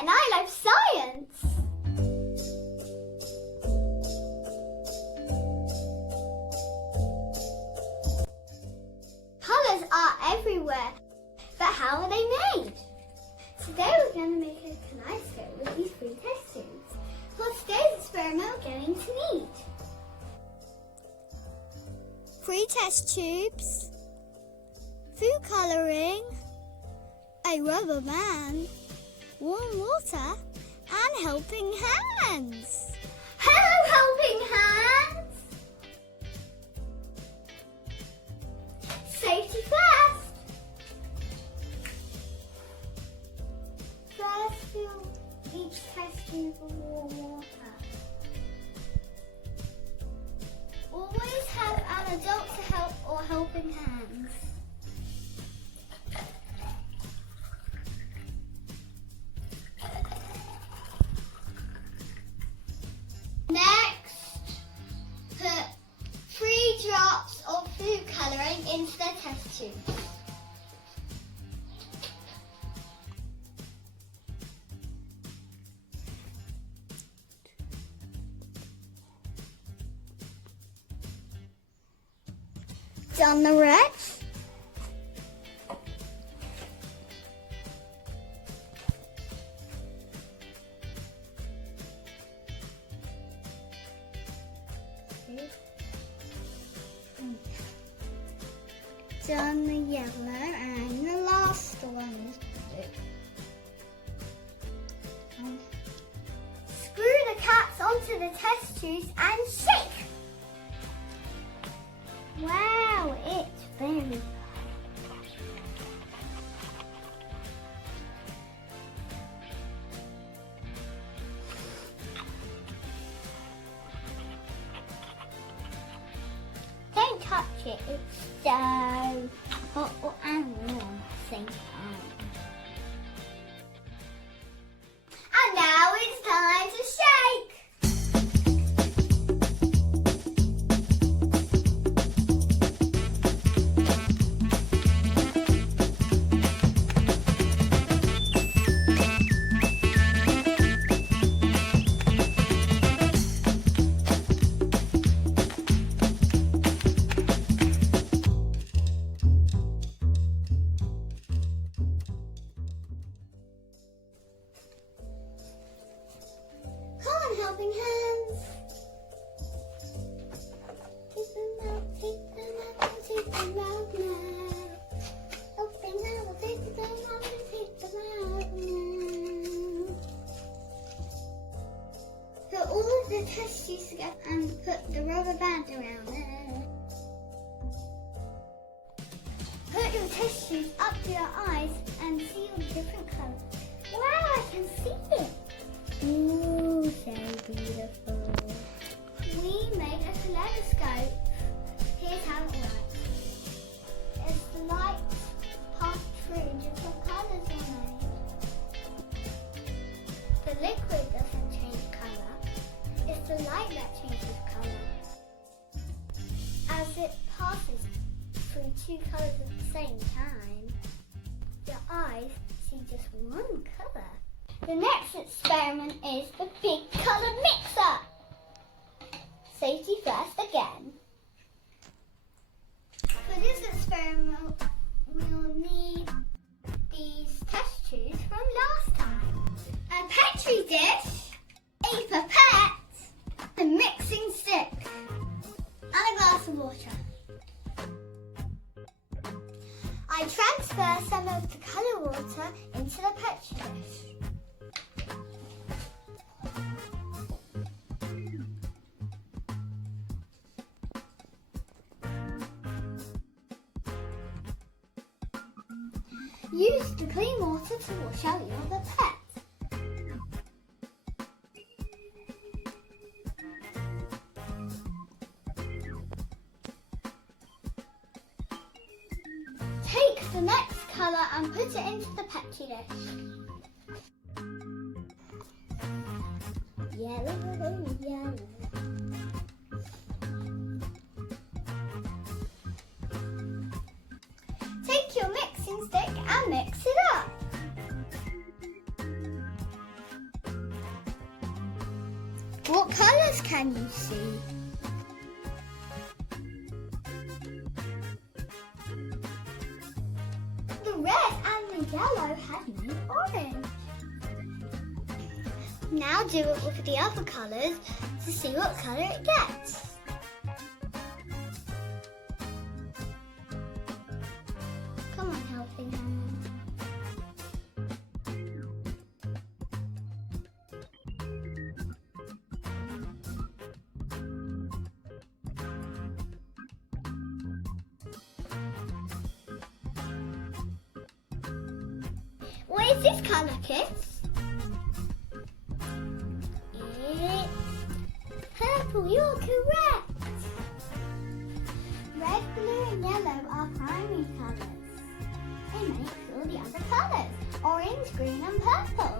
And I love science. Colours are everywhere, but how are they made? Today we're going to make a kaleidoscope with these 3 test tubes. For today's experiment we're going to need 3 test tubes, food colouring, a rubber band, warm water and helping hands. Hello, helping hands! Safety first. First fill each test tube with warm water. Always have an adult to help or helping hands. Next, put 3 drops of food colouring into the test tube. Done the rest. Done the yellow and the last one is blue. Screw the caps onto the test tubes and shake. Wow, it's very good. Don't touch it, it's so hot and warm at the same time. And now it's time to shake! Helping hands. Take them out, take them out, take them out now. Helping hands, take them out and take them out now. Put all of the test tubes together and put the rubber band around it. Put your test tubes up to your eyes and see all the different colours. Wow, I can see it. Ooh, so beautiful. We made a kaleidoscope. Here's how it works. As the light passed through, different colours are made. The liquid doesn't change colour. It's the light that changes colour. As it passes through 2 colours at the same time, your eyes see just one colour. The next experiment is the big colour mixer. Safety first again. For this experiment, we'll need these test tubes from last time. A petri dish, a pipette, a mixing stick, and a glass of water. I transfer some of the colour water into the petri dish. Use the clean water to wash out your pipette. the next colour and put it into the petri dish. Yellow, yellow. Take your mixing stick and mix it up. What colours can you see? The red and the yellow have made orange. Now do it with the other colours to see what colour it gets. Come on, helping hand. What is this colour, kids? It's purple, you're correct. Red, blue and yellow are primary colours. They make all the other colours, orange, green and purple.